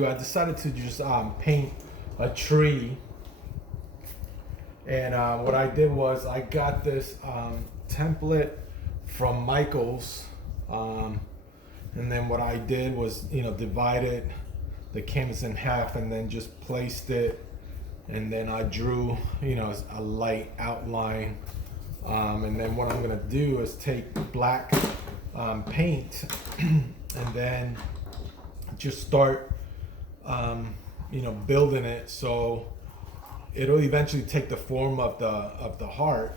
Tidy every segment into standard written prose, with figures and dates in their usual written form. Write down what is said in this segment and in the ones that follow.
do, I decided to just paint a tree. And what I did was I got this template from Michael's. And then what I did was, divided the canvas in half and then just placed it. And then I drew, a light outline. And then what I'm gonna do is take black paint and then just start, building it. So it'll eventually take the form of the heart.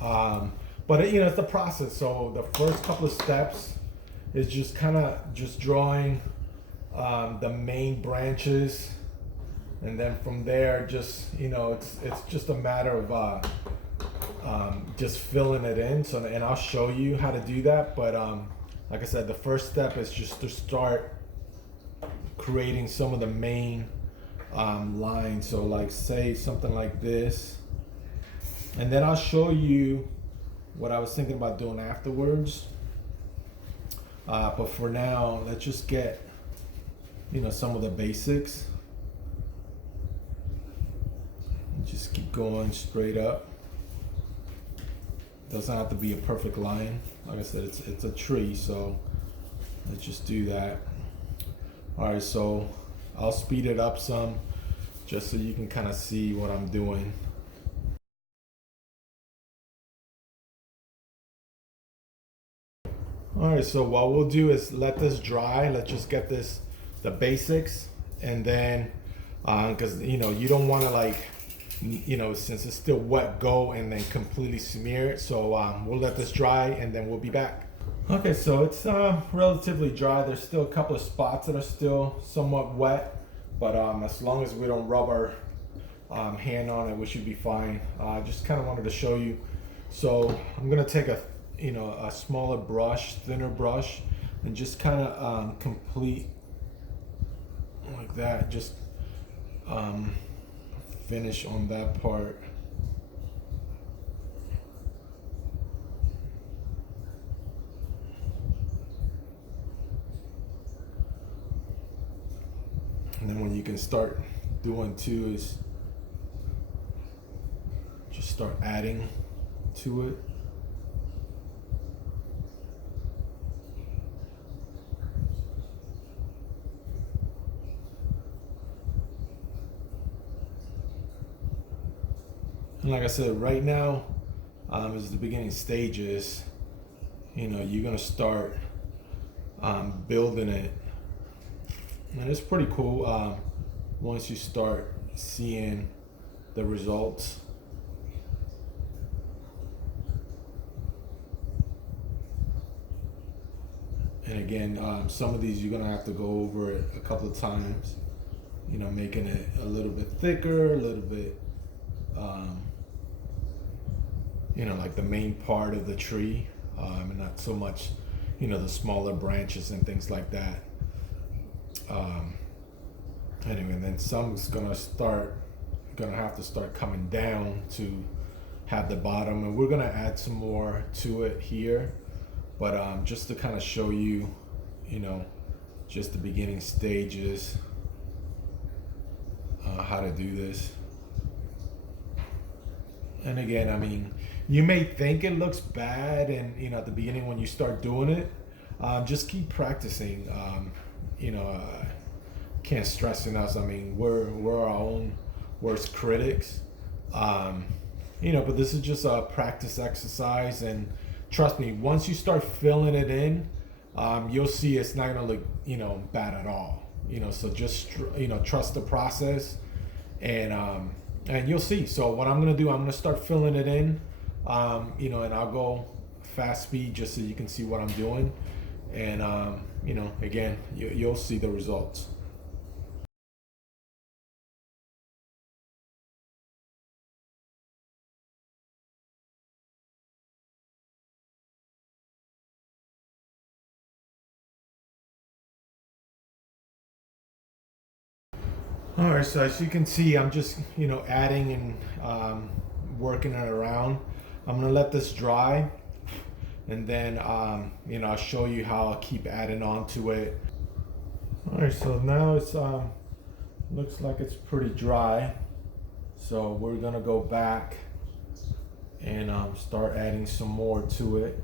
But it's the process. So the first couple of steps is just kind of just drawing the main branches, and then from there, just it's just a matter of just filling it in. So, and I'll show you how to do that. But like I said, the first step is just to start creating some of the main lines. So, like, say something like this, and then I'll show you what I was thinking about doing afterwards. But for now, let's just get some of the basics. Just keep going straight up. Doesn't have to be a perfect line. Like I said, it's a tree, so let's just do that. All right, so I'll speed it up some just so you can kind of see what I'm doing. All right, so what we'll do is let this dry. Let's just get the basics, and then because you don't want to, like, since it's still wet, go and then completely smear it. So we'll let this dry and then we'll be back. Okay, so it's relatively dry. There's still a couple of spots that are still somewhat wet, but as long as we don't rub our hand on it, we should be fine. I just kind of wanted to show you. So I'm gonna take a smaller brush, thinner brush, and just kind of complete like that. Just finish on that part. And then when you can start doing too is just start adding to it. And like I said, right now is the beginning stages. You're gonna start building it, and it's pretty cool once you start seeing the results. And again, some of these you're gonna have to go over it a couple of times, making it a little bit thicker, a little bit like the main part of the tree, and not so much, the smaller branches and things like that. Anyway, and then some's gonna have to start coming down to have the bottom, and we're gonna add some more to it here. But just to kind of show you, just the beginning stages, how to do this. And again, I mean, you may think it looks bad, and at the beginning when you start doing it, just keep practicing. Can't stress enough. I mean, we're our own worst critics. But this is just a practice exercise, and trust me, once you start filling it in, you'll see it's not gonna look bad at all. So just trust the process, and you'll see. So what I'm gonna do, I'm gonna start filling it in, and I'll go fast speed just so you can see what I'm doing, and again, you'll see the results. All right, so as you can see, I'm just adding and working it around. I'm gonna let this dry, and then I'll show you how I'll keep adding on to it. All right, so now it's looks like it's pretty dry. So we're gonna go back and start adding some more to it.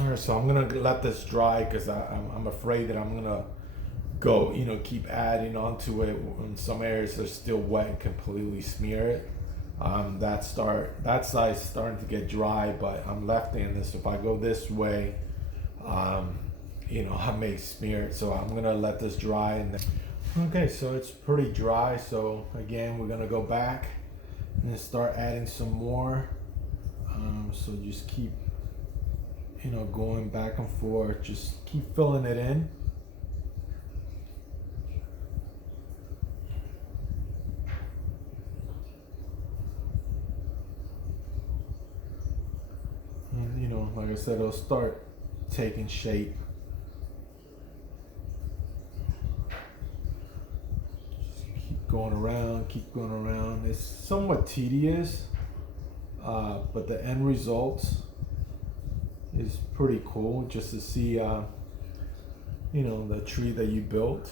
All right, so I'm gonna let this dry because I'm afraid that I'm gonna go, keep adding onto it. In some areas are still wet and completely smear it. That side's starting to get dry, but I'm left-handed this. If I go this way, I may smear it. So I'm gonna let this dry. And then, okay, so it's pretty dry. So again, we're gonna go back and then start adding some more. So just keep, going back and forth. Just keep filling it in. And, like I said, it'll start taking shape. Just keep going around, keep going around. It's somewhat tedious, but the end result is pretty cool just to see, the tree that you built.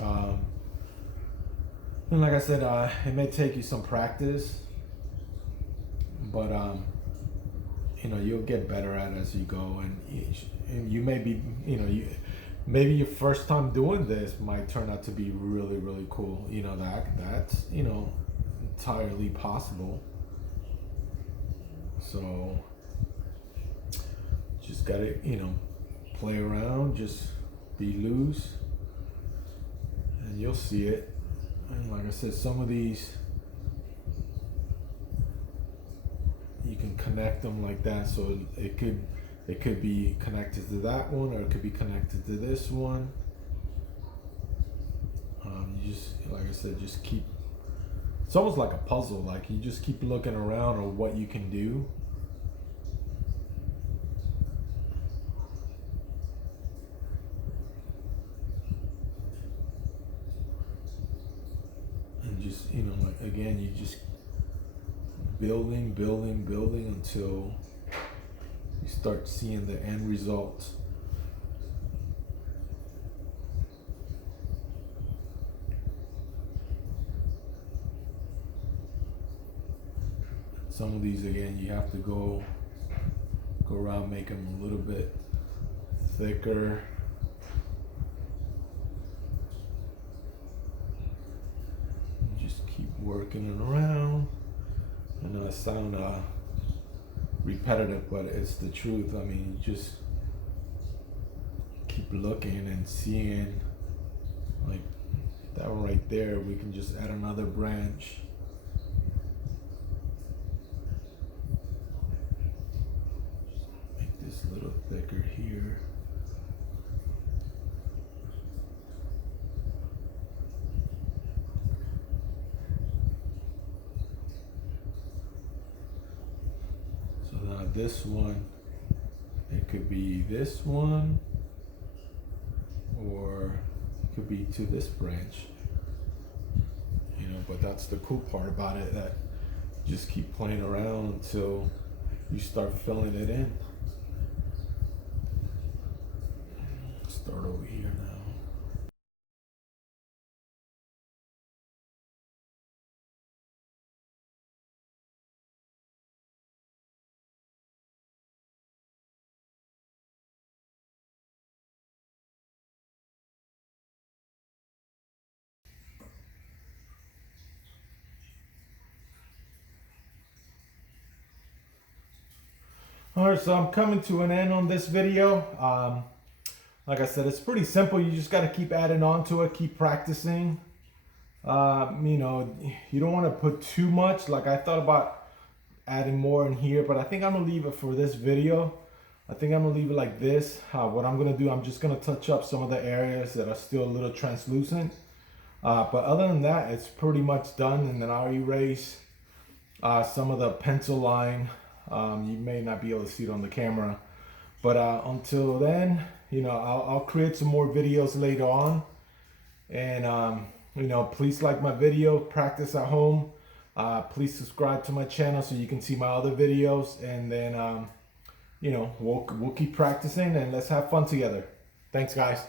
And like I said, it may take you some practice, but you'll get better at it as you go, and you may be, maybe your first time doing this might turn out to be really, really cool. That's entirely possible. So just gotta play around, just be loose, and you'll see it. And like I said, some of these you can connect them like that, so it could be connected to that one, or it could be connected to this one. You just, like I said, just keep. It's almost like a puzzle. Like you just keep looking around on what you can do. And just, like again, you just building until you start seeing the end result. Some of these, again, you have to go around, make them a little bit thicker. You just keep working it around. I know it sounds repetitive, but it's the truth. I mean, you just keep looking and seeing, like that one right there. We can just add another branch. Just make this a little thicker here. This one, it could be this one, or it could be to this branch, but that's the cool part about it, that you just keep playing around until you start filling it in. Start over here now. All right, so I'm coming to an end on this video. Like I said, it's pretty simple. You just got to keep adding on to it, keep practicing. You don't want to put too much. Like I thought about adding more in here, but I think I'm gonna leave it for this video. I think I'm gonna leave it like this. What I'm gonna do, I'm just gonna touch up some of the areas that are still a little translucent. But other than that, it's pretty much done, and then I'll erase some of the pencil line. You may not be able to see it on the camera, but until then, you know, I'll create some more videos later on. And you know, please like my video, practice at home. Please subscribe to my channel so you can see my other videos, and then you know, we'll keep practicing and let's have fun together. Thanks, guys.